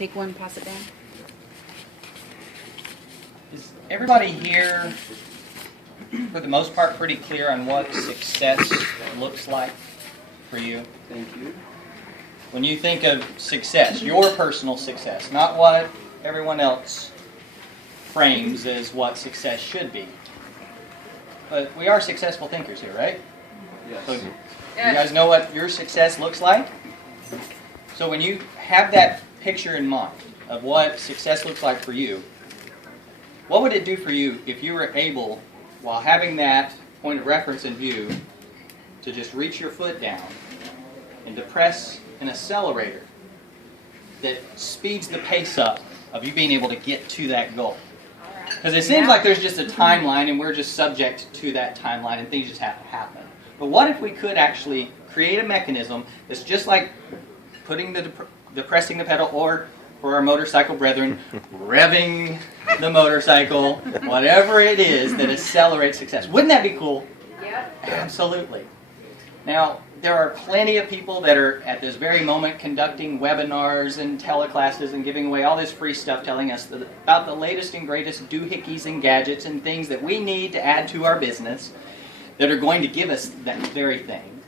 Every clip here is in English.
take one, pass it down. Is everybody here, for the most part, pretty clear on what success looks like for you? Thank you. When you think of success, your personal success, not what everyone else frames as what success should be. But we are successful thinkers here, right? Yes. So you guys know what your success looks like? So when you have that picture in mind of what success looks like for you, what would it do for you if you were able, while having that point of reference in view, to just reach your foot down and to press an accelerator that speeds the pace up of you being able to get to that goal? Because it seems like there's just a timeline and we're just subject to that timeline and things just have to happen. But what if we could actually create a mechanism that's just like putting depressing the pedal, or for our motorcycle brethren, revving the motorcycle, whatever it is that accelerates success. Wouldn't that be cool? Yep. Absolutely. Now, there are plenty of people that are at this very moment conducting webinars and teleclasses and giving away all this free stuff, telling us about the latest and greatest doohickeys and gadgets and things that we need to add to our business that are going to give us that very thing.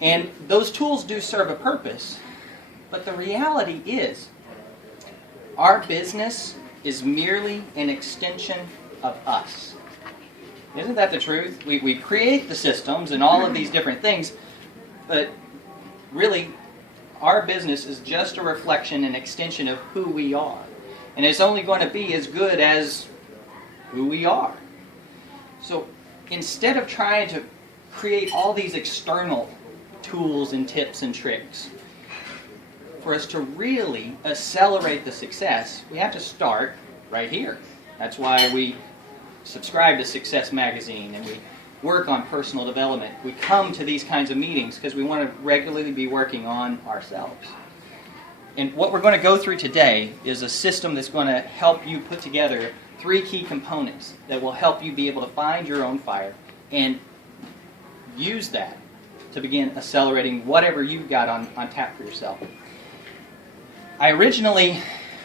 And those tools do serve a purpose, but the reality is our business is merely an extension of us. Isn't that the truth? We create the systems and all of these different things, but really our business is just a reflection and extension of who we are. And it's only going to be as good as who we are. So instead of trying to create all these external tools and tips and tricks, for us to really accelerate the success, we have to start right here. That's why we subscribe to Success Magazine and we work on personal development. We come to these kinds of meetings because we want to regularly be working on ourselves. And what we're going to go through today is a system that's going to help you put together 3 key components that will help you be able to find your own fire and use that to begin accelerating whatever you've got on tap for yourself. I originally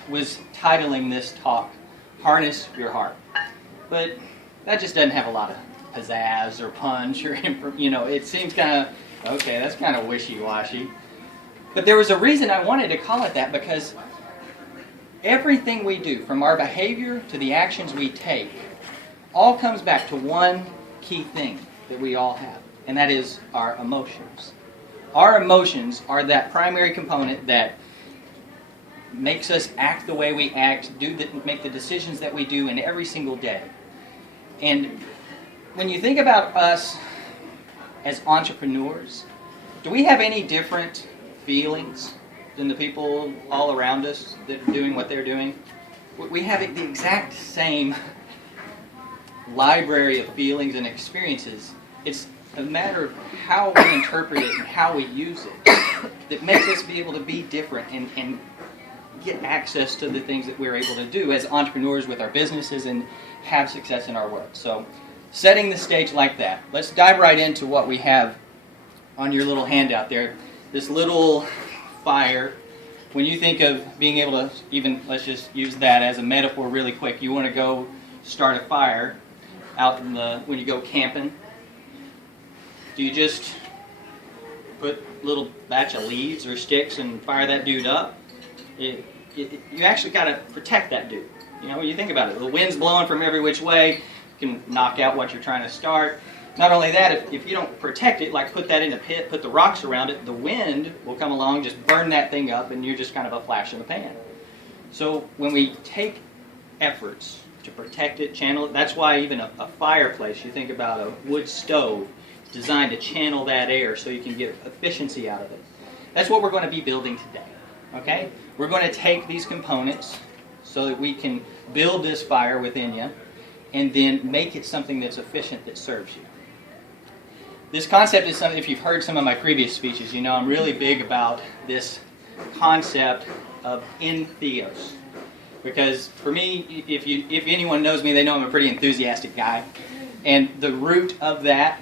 was titling this talk, Harness Your Heart. But that just doesn't have a lot of pizzazz or punch or, it seems kind of, okay, that's kind of wishy-washy. But there was a reason I wanted to call it that, because everything we do, from our behavior to the actions we take, all comes back to one key thing that we all have, and that is our emotions. Our emotions are that primary component that makes us act the way we act, make the decisions that we do in every single day. And when you think about us as entrepreneurs, do we have any different feelings than the people all around us that are doing what they're doing? We have the exact same library of feelings and experiences. It's a matter of how we interpret it and how we use it that makes us be able to be different and get access to the things that we're able to do as entrepreneurs with our businesses and have success in our work. So, setting the stage like that, let's dive right into what we have on your little handout there. This little fire. When you think of being able to even, let's just use that as a metaphor really quick. You want to go start a fire out in when you go camping. Do you just put a little batch of leaves or sticks and fire that dude up? You actually got to protect that dude. When you think about it, the wind's blowing from every which way. You can knock out what you're trying to start. Not only that, if you don't protect it, like put that in a pit, put the rocks around it, the wind will come along, just burn that thing up, and you're just kind of a flash in the pan. So when we take efforts to protect it, channel it, that's why even a fireplace, you think about a wood stove, it's designed to channel that air so you can get efficiency out of it. That's what we're going to be building today. Okay? We're going to take these components so that we can build this fire within you and then make it something that's efficient, that serves you. This concept is something, if you've heard some of my previous speeches, I'm really big about this concept of entheos. Because for me, if anyone knows me, they know I'm a pretty enthusiastic guy. And the root of that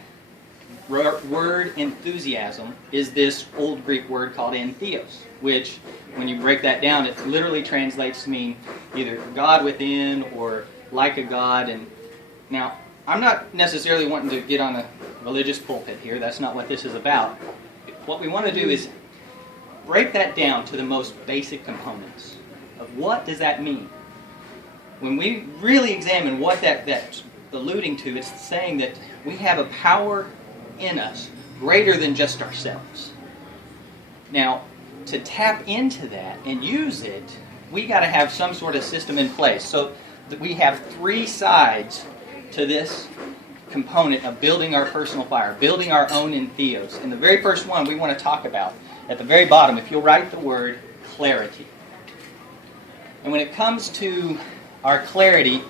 word enthusiasm is this old Greek word called entheos, which, when you break that down, it literally translates to mean either God within or like a God. And now, I'm not necessarily wanting to get on a religious pulpit here. That's not what this is about. What we want to do is break that down to the most basic components of what does that mean. When we really examine what that's alluding to, it's saying that we have a power in us greater than just ourselves. Now, to tap into that and use it, we got to have some sort of system in place. So that we have three sides to this component of building our personal fire, building our own entheos. And the very first one we want to talk about, at the very bottom, if you'll write the word clarity. And when it comes to our clarity,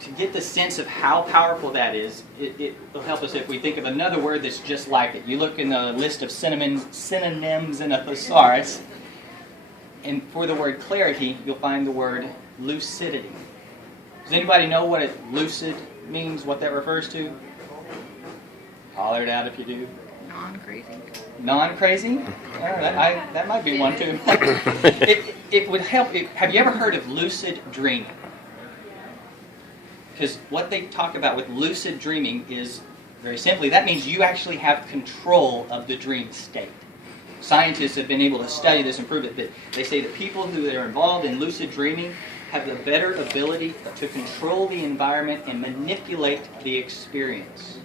to get the sense of how powerful that is, it will help us if we think of another word that's just like it. You look in the list of synonyms in a thesaurus, and for the word clarity, you'll find the word lucidity. Does anybody know what lucid means, what that refers to? Holler it out if you do. Non-crazy. Non-crazy? That might be one too. It would help. Have you ever heard of lucid dreaming? Because what they talk about with lucid dreaming is, very simply, that means you actually have control of the dream state. Scientists have been able to study this and prove it. That they say that people who are involved in lucid dreaming have the better ability to control the environment and manipulate the experience.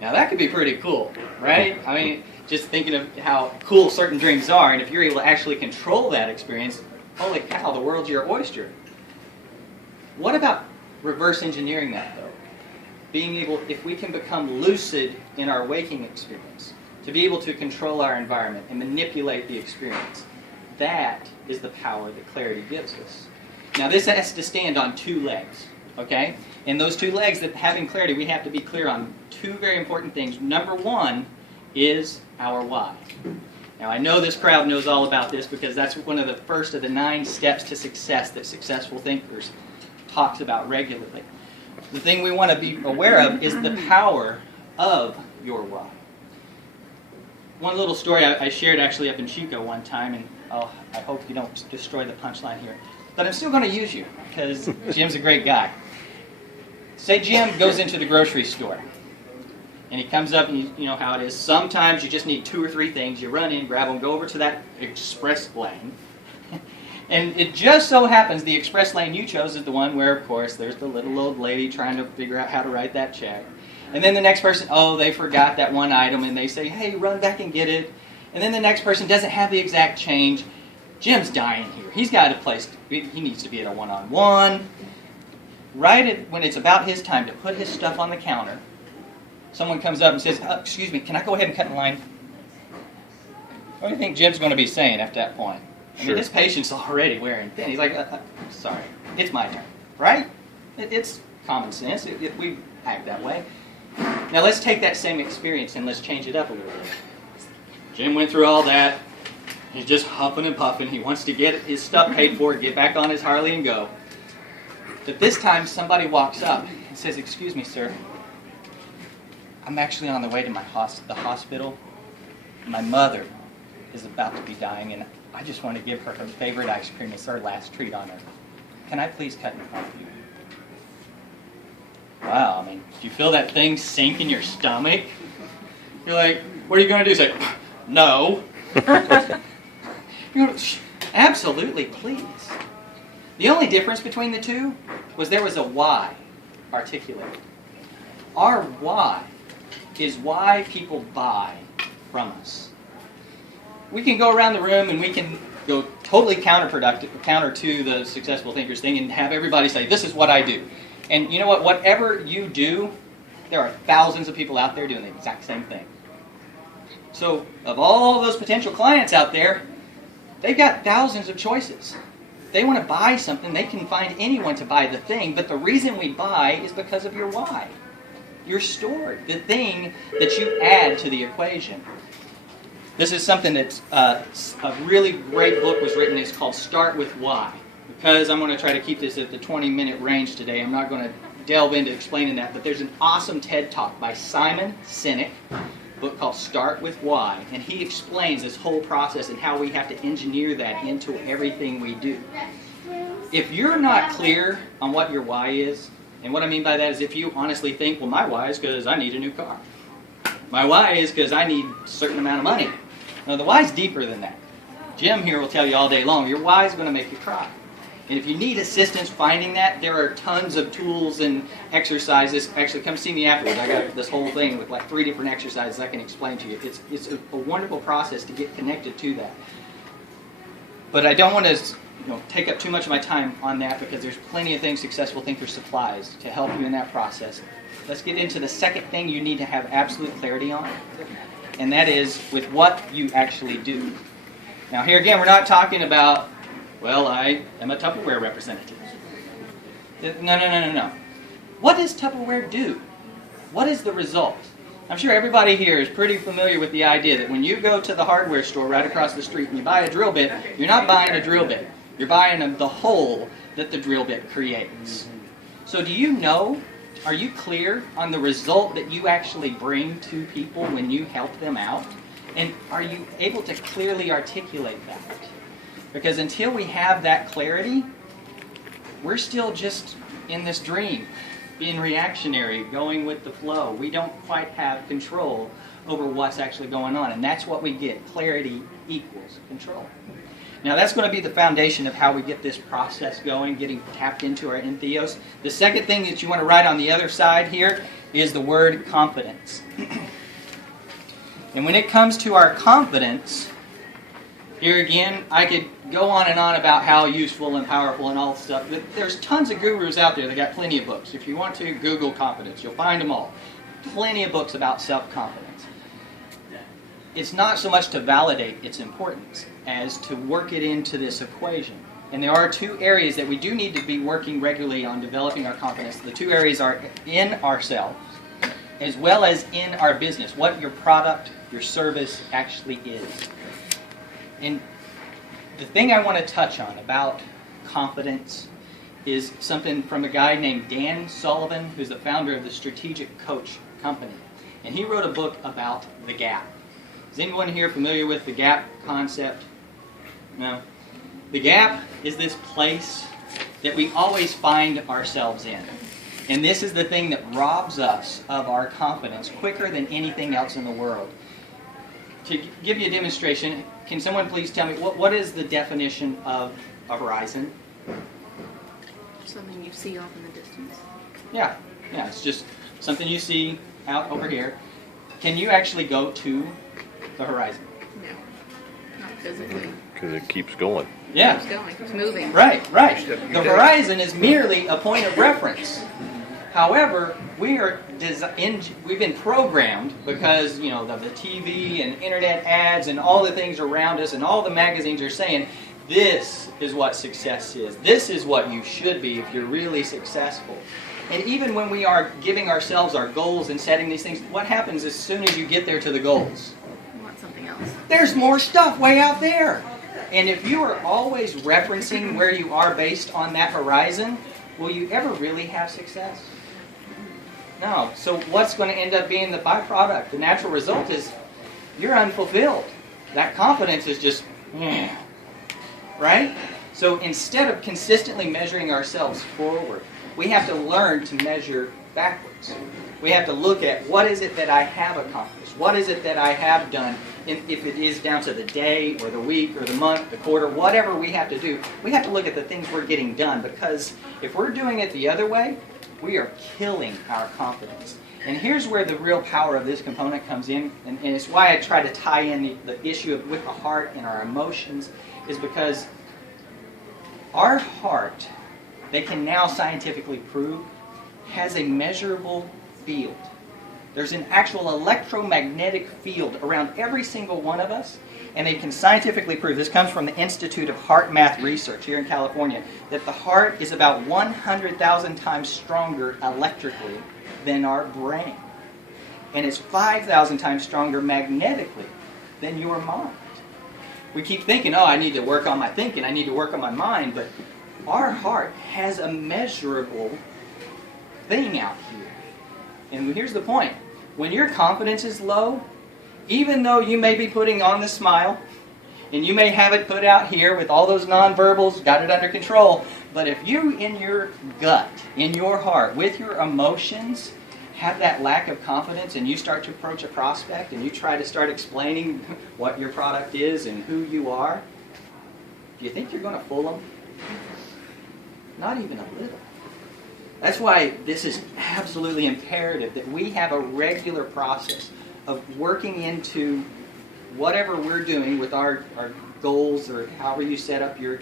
Now that could be pretty cool, right? I mean, just thinking of how cool certain dreams are, and if you're able to actually control that experience, holy cow, the world's your oyster. What about reverse engineering that, though? Being able, if we can become lucid in our waking experience, to be able to control our environment and manipulate the experience, that is the power that clarity gives us. Now this has to stand on two legs, okay? And those two legs, that having clarity, we have to be clear on two very important things. Number one is our why. Now I know this crowd knows all about this because that's one of the first of the 9 steps to success that successful thinkers talks about regularly. The thing we want to be aware of is the power of your why. One little story I shared actually up in Chico one time, and I hope you don't destroy the punchline here. But I'm still going to use you because Jim's a great guy. Say Jim goes into the grocery store and he comes up, and you know how it is. Sometimes you just need 2 or 3 things. You run in, grab them, go over to that express lane. And it just so happens the express lane you chose is the one where, of course, there's the little old lady trying to figure out how to write that check. And then the next person, they forgot that one item, and they say, hey, run back and get it. And then the next person doesn't have the exact change. Jim's dying here. He's got a place, he needs to be at a one-on-one. Right when it's about his time to put his stuff on the counter, someone comes up and says, excuse me, can I go ahead and cut in line? What do you think Jim's going to be saying at that point? I mean, his patient's already wearing thin. He's like, sorry, it's my turn, right? It's common sense if we act that way. Now let's take that same experience and let's change it up a little bit. Jim went through all that. He's just huffing and puffing. He wants to get his stuff paid for, get back on his Harley and go. But this time somebody walks up and says, excuse me, sir. I'm actually on the way to the hospital. My mother is about to be dying, and I just want to give her her favorite ice cream as her last treat on her. Can I please cut in front of you? Wow, I mean, do you feel that thing sink in your stomach? You're like, what are you going to do? Say, no. You know, absolutely, please. The only difference between the two was there was a why articulated. Our why is why people buy from us. We can go around the room and we can go totally counter to the successful thinkers thing and have everybody say, this is what I do. And you know what? Whatever you do, there are thousands of people out there doing the exact same thing. So of all those potential clients out there, they've got thousands of choices. If they want to buy something, they can find anyone to buy the thing, but the reason we buy is because of your why. Your story, the thing that you add to the equation. This is something that's a really great book was written. It's called Start With Why. Because I'm going to try to keep this at the 20-minute range today, I'm not going to delve into explaining that, but there's an awesome TED Talk by Simon Sinek, a book called Start With Why, and he explains this whole process and how we have to engineer that into everything we do. If you're not clear on what your why is, and what I mean by that is if you honestly think, well, my why is because I need a new car. My why is because I need a certain amount of money. No, the why is deeper than that. Jim here will tell you all day long, your why is going to make you cry. And if you need assistance finding that, there are tons of tools and exercises. Actually, come see me afterwards. I got this whole thing with like 3 different exercises I can explain to you. It's a wonderful process to get connected to that. But I don't want to take up too much of my time on that because there's plenty of things successful thinkers supplies to help you in that process. Let's get into the second thing you need to have absolute clarity on, and that is with what you actually do. Now here again, we're not talking about, well, I am a Tupperware representative. No. What does Tupperware do? What is the result? I'm sure everybody here is pretty familiar with the idea that when you go to the hardware store right across the street and you buy a drill bit, you're not buying a drill bit. You're buying the hole that the drill bit creates. So do you know, are you clear on the result that you actually bring to people when you help them out? And are you able to clearly articulate that? Because until we have that clarity, we're still just in this dream, being reactionary, going with the flow. We don't quite have control over what's actually going on. And that's what we get. Clarity equals control. Now that's going to be the foundation of how we get this process going, getting tapped into our entheos. The second thing that you want to write on the other side here is the word confidence. And when it comes to our confidence, here again, I could go on and on about how useful and powerful and all this stuff. But there's tons of gurus out there that got plenty of books. If you want to Google confidence, you'll find them all. Plenty of books about self-confidence. It's not so much to validate its importance as to work it into this equation. And there are 2 areas that we do need to be working regularly on developing our confidence. The 2 areas are in ourselves as well as in our business, what your product, your service actually is. And the thing I want to touch on about confidence is something from a guy named Dan Sullivan, who's the founder of the Strategic Coach Company. And he wrote a book about the gap. Is anyone here familiar with the gap concept? No? The gap is this place that we always find ourselves in. And this is the thing that robs us of our confidence quicker than anything else in the world. To give you a demonstration, can someone please tell me, what is the definition of a horizon? Something you see off in the distance. Yeah, it's just something you see out over here. Can you actually go to the horizon? No, not physically. Because it keeps going. Yeah. It keeps going, it's moving. Right. The horizon is merely a point of reference. However, we've been programmed because, of the TV and internet ads and all the things around us and all the magazines are saying, this is what success is. This is what you should be if you're really successful. And even when we are giving ourselves our goals and setting these things, what happens as soon as you get there to the goals? You want something else. There's more stuff way out there. And if you are always referencing where you are based on that horizon, will you ever really have success? No. So what's going to end up being the byproduct? The natural result is you're unfulfilled. That confidence is just, right? So instead of consistently measuring ourselves forward, we have to learn to measure backwards. We have to look at what is it that I have accomplished? What is it that I have done? If it is down to the day or the week or the month, the quarter, whatever we have to do, we have to look at the things we're getting done, because if we're doing it the other way, we are killing our confidence. And here's where the real power of this component comes in, and it's why I try to tie in the issue of with the heart and our emotions, is because our heart, they can now scientifically prove, has a measurable field. There's an actual electromagnetic field around every single one of us, and they can scientifically prove, this comes from the Institute of Heart Math Research here in California, that the heart is about 100,000 times stronger electrically than our brain. And it's 5,000 times stronger magnetically than your mind. We keep thinking, I need to work on my thinking, I need to work on my mind, but our heart has a measurable thing out here. And here's the point. When your confidence is low, even though you may be putting on the smile, and you may have it put out here with all those nonverbals, got it under control, but if you in your gut, in your heart, with your emotions, have that lack of confidence and you start to approach a prospect and you try to start explaining what your product is and who you are, do you think you're going to fool them? Not even a little. That's why this is absolutely imperative that we have a regular process of working into whatever we're doing with our goals or however you set up your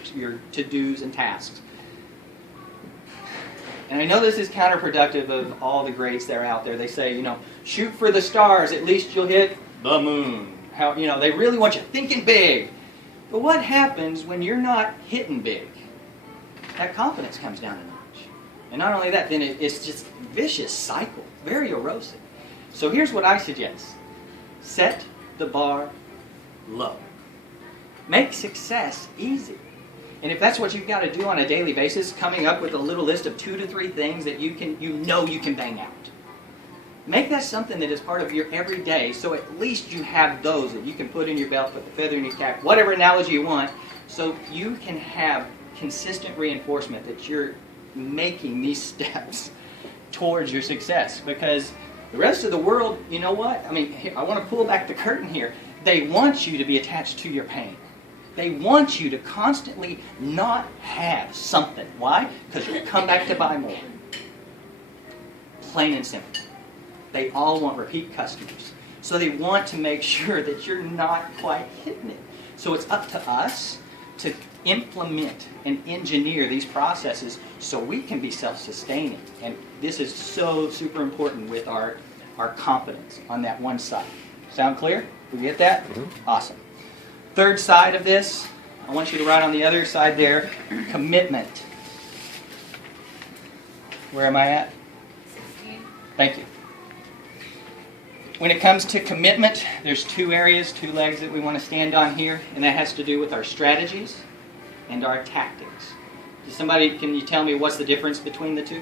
to-dos and tasks. And I know this is counterproductive of all the greats that are out there. They say, shoot for the stars, at least you'll hit the moon. They really want you thinking big. But what happens when you're not hitting big? That confidence comes down a notch. And not only that, then it's just a vicious cycle, very erosive. So here's what I suggest. Set the bar low. Make success easy. And if that's what you've got to do on a daily basis, coming up with a little list of 2 to 3 things that you can bang out. Make that something that is part of your everyday, so at least you have those that you can put in your belt, put the feather in your cap, whatever analogy you want, so you can have consistent reinforcement that you're making these steps towards your success. Because the rest of the world, you know what? I want to pull back the curtain here. They want you to be attached to your pain. They want you to constantly not have something. Why? Because you'll come back to buy more. Plain and simple. They all want repeat customers. So they want to make sure that you're not quite hitting it. So it's up to us to implement and engineer these processes so we can be self-sustaining. And this is so super important with our confidence on that one side. Sound clear? We get that? Mm-hmm. Awesome. Third side of this, I want you to write on the other side there, commitment. Where am I at? 16. Thank you. When it comes to commitment, there's 2 areas, 2 legs that we want to stand on here, and that has to do with our strategies and our tactics. Can you tell me what's the difference between the 2?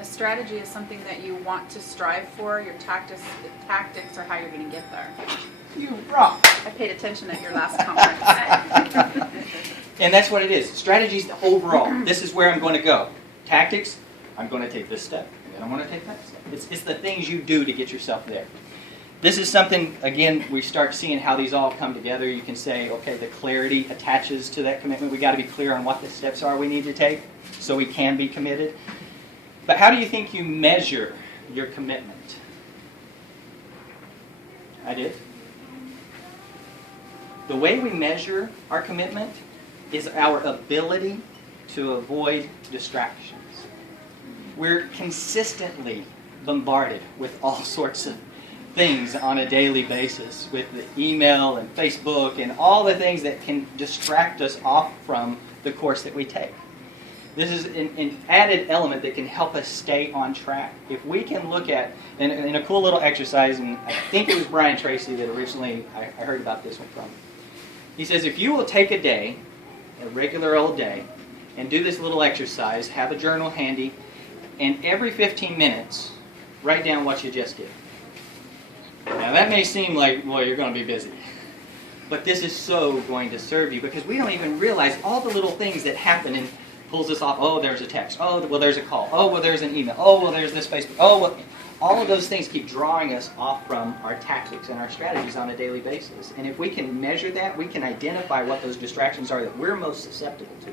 A strategy is something that you want to strive for. Your tactics are how you're going to get there. You rock. I paid attention at your last conference. And that's what it is. Strategies overall. This is where I'm going to go. Tactics, I'm going to take this step, and then I'm going to take that step. It's the things you do to get yourself there. This is something, again, we start seeing how these all come together. You can say, okay, the clarity attaches to that commitment. We've got to be clear on what the steps are we need to take so we can be committed. But how do you think you measure your commitment? I did. The way we measure our commitment is our ability to avoid distractions. We're consistently bombarded with all sorts of things on a daily basis, with the email and Facebook and all the things that can distract us off from the course that we take. This is an added element that can help us stay on track. If we can look at, in a cool little exercise, and I think it was Brian Tracy that originally I heard about this one from. He says, if you will take a day, a regular old day, and do this little exercise, have a journal handy, and every 15 minutes, write down what you just did. Now that may seem like, well, you're going to be busy. But this is so going to serve you, because we don't even realize all the little things that happen and pulls us off. Oh, there's a text. Oh, well, there's a call. Oh, well, there's an email. Oh, well, there's this Facebook. Oh, well, all of those things keep drawing us off from our tactics and our strategies on a daily basis. And if we can measure that, we can identify what those distractions are that we're most susceptible to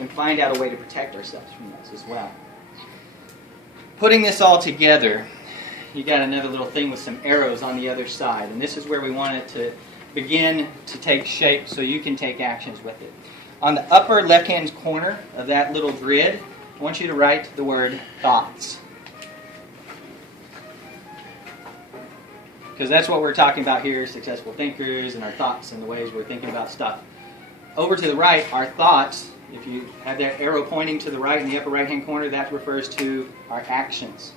and find out a way to protect ourselves from those as well. Putting this all together, you got another little thing with some arrows on the other side. And this is where we want it to begin to take shape so you can take actions with it. On the upper left-hand corner of that little grid, I want you to write the word thoughts. Because that's what we're talking about here, successful thinkers and our thoughts and the ways we're thinking about stuff. Over to the right, our thoughts, if you have that arrow pointing to the right in the upper right-hand corner, that refers to our actions.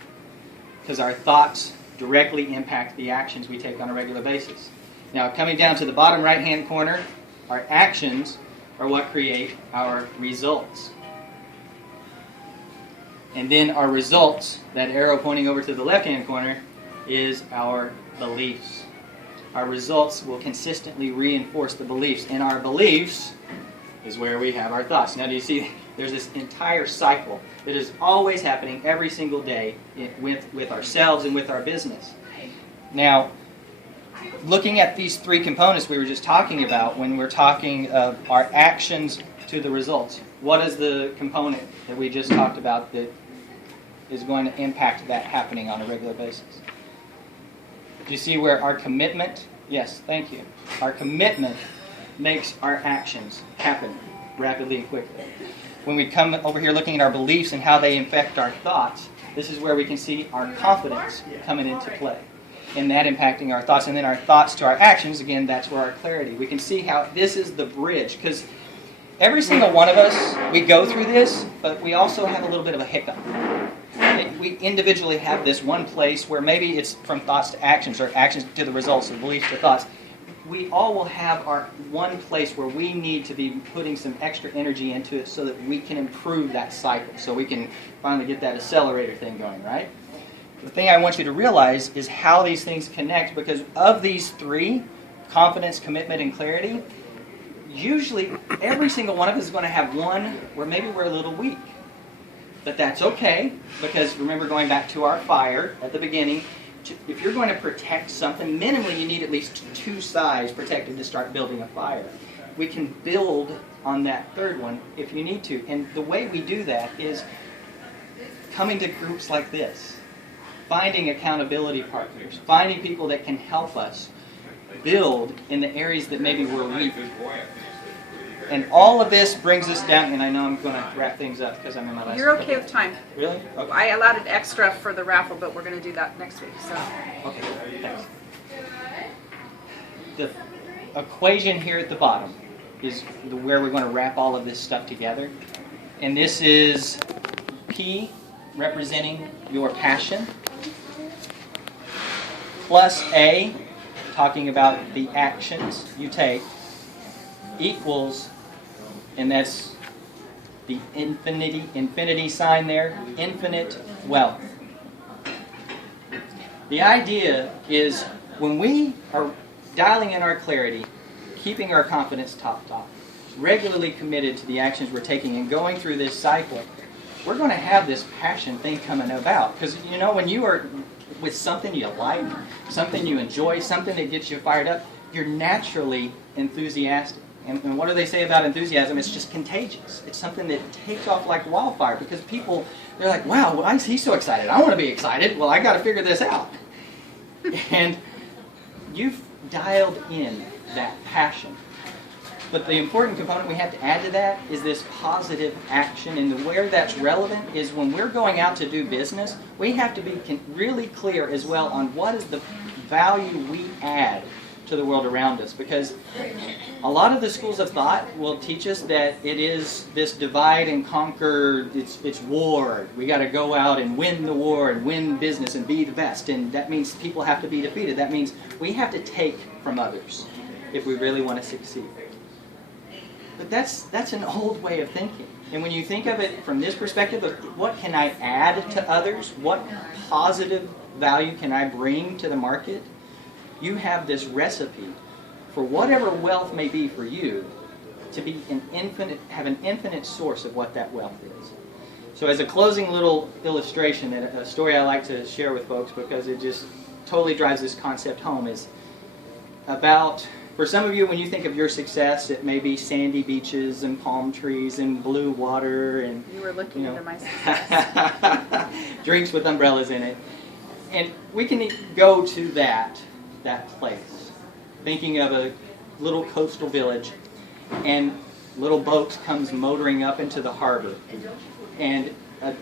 Because our thoughts directly impact the actions we take on a regular basis. Now, coming down to the bottom right-hand corner, our actions are what create our results. And then our results, that arrow pointing over to the left-hand corner, is our beliefs. Our results will consistently reinforce the beliefs. And our beliefs is where we have our thoughts. Now, do you see there's this entire cycle that is always happening every single day with ourselves and with our business. Now, looking at these three components we were just talking about when we're talking of our actions to the results, what is the component that we just talked about that is going to impact that happening on a regular basis? Do you see where our commitment, yes, thank you, our commitment makes our actions happen rapidly and quickly. When we come over here looking at our beliefs and how they affect our thoughts, this is where we can see our confidence coming into play and that impacting our thoughts. And then our thoughts to our actions, again, that's where our clarity. We can see how this is the bridge, because every single one of us, we go through this, but we also have a little bit of a hiccup. We individually have this one place where maybe it's from thoughts to actions or actions to the results or beliefs to thoughts. We all will have our one place where we need to be putting some extra energy into it so that we can improve that cycle, so we can finally get that accelerator thing going, right? The thing I want you to realize is how these things connect, because of these three, confidence, commitment, and clarity, usually every single one of us is going to have one where maybe we're a little weak. But that's okay, because remember, going back to our fire at the beginning, if you're going to protect something, minimally you need at least two sides protected to start building a fire. We can build on that third one if you need to. And the way we do that is coming to groups like this, finding accountability partners, finding people that can help us build in the areas that maybe we're weak. And all of this brings us down, and I know I'm going to wrap things up because I'm in my last. You're okay with time. Really? Okay. I allowed an extra for the raffle, but we're going to do that next week. So. Okay, thanks. The equation here at the bottom is where we're going to wrap all of this stuff together. And this is P representing your passion, plus A, talking about the actions you take, equals, and that's the infinity sign there, infinite wealth. The idea is when we are dialing in our clarity, keeping our confidence top, regularly committed to the actions we're taking and going through this cycle, we're going to have this passion thing coming about. Because, you know, when you are with something you like, something you enjoy, something that gets you fired up, you're naturally enthusiastic. And what do they say about enthusiasm? It's just contagious. It's something that takes off like wildfire, because people, they're like, wow, well, he's so excited. I want to be excited. Well, I got to figure this out. And you've dialed in that passion. But the important component we have to add to that is this positive action. And where that's relevant is when we're going out to do business, we have to be really clear as well on what is the value we add to the world around us. Because a lot of the schools of thought will teach us that it is this divide and conquer, it's war. We got to go out and win the war and win business and be the best. And that means people have to be defeated. That means we have to take from others if we really want to succeed. But that's an old way of thinking. And when you think of it from this perspective of what can I add to others, what positive value can I bring to the market, you have this recipe for whatever wealth may be for you to be have an infinite source of what that wealth is. So as a closing little illustration, and a story I like to share with folks because it just totally drives this concept home, is about, for some of you, when you think of your success, it may be sandy beaches and palm trees and blue water and you were looking into my success. Drinks with umbrellas in it. And we can go to that place, thinking of a little coastal village, and little boat comes motoring up into the harbor, and an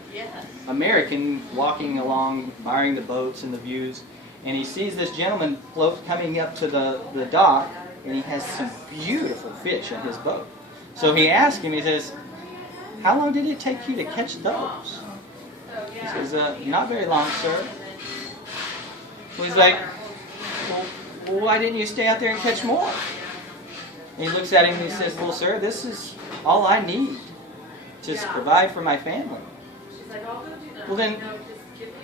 American walking along, admiring the boats and the views, and he sees this gentleman coming up to the dock, and he has some beautiful fish in his boat. So he asks him, he says, "How long did it take you to catch those?" He says, "Not very long, sir." He's like, well, why didn't you stay out there and catch more? And he looks at him and he says, well, sir, this is all I need to provide for my family. Well then,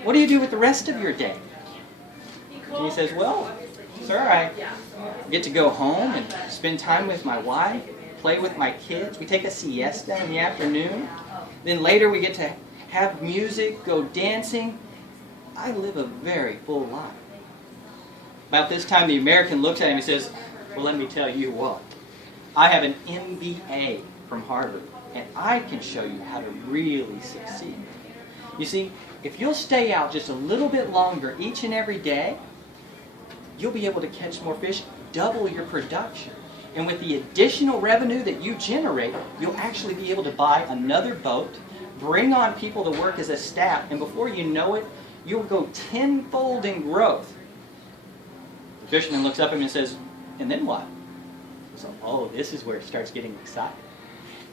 what do you do with the rest of your day? And he says, well, sir, I get to go home and spend time with my wife, play with my kids. We take a siesta in the afternoon. Then later we get to have music, go dancing. I live a very full life. About this time, the American looks at him and says, well, let me tell you what. I have an MBA from Harvard, and I can show you how to really succeed. You see, if you'll stay out just a little bit longer each and every day, you'll be able to catch more fish, double your production. And with the additional revenue that you generate, you'll actually be able to buy another boat, bring on people to work as a staff, and before you know it, you'll go tenfold in growth. The fisherman looks up at him and says, and then what? So, oh, this is where it starts getting exciting.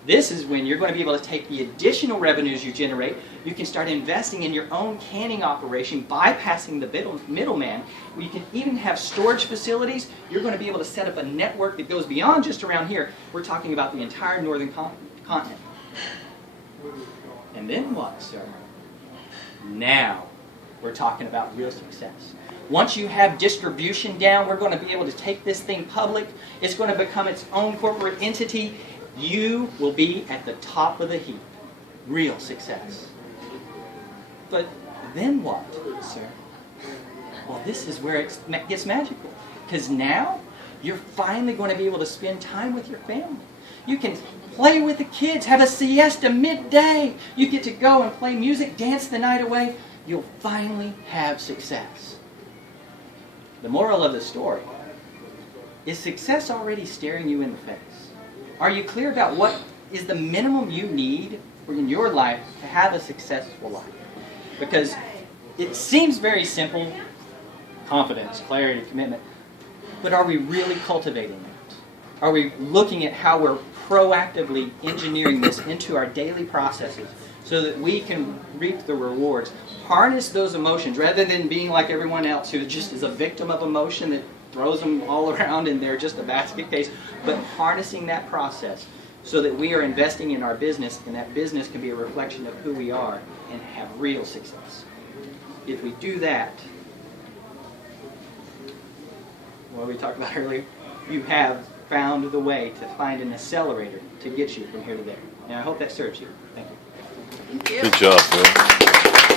This is when you're going to be able to take the additional revenues you generate. You can start investing in your own canning operation, bypassing the middleman. You can even have storage facilities. You're going to be able to set up a network that goes beyond just around here. We're talking about the entire northern continent. And then what, sir? Now we're talking about real success. Once you have distribution down, we're going to be able to take this thing public. It's going to become its own corporate entity. You will be at the top of the heap. Real success. But then what, sir? Well, this is where it gets magical. Because now, you're finally going to be able to spend time with your family. You can play with the kids, have a siesta midday. You get to go and play music, dance the night away. You'll finally have success. The moral of the story is success already staring you in the face? Are you clear about what is the minimum you need in your life to have a successful life? Because it seems very simple, confidence, clarity, commitment, but are we really cultivating it? Are we looking at how we're proactively engineering this into our daily processes so that we can reap the rewards, harness those emotions rather than being like everyone else who just is a victim of emotion that throws them all around and they're just a basket case, but harnessing that process so that we are investing in our business and that business can be a reflection of who we are and have real success. If we do that, what we talked about earlier, you have found the way to find an accelerator to get you from here to there. And I hope that serves you. Thank you. Thank you. Good job, Phil.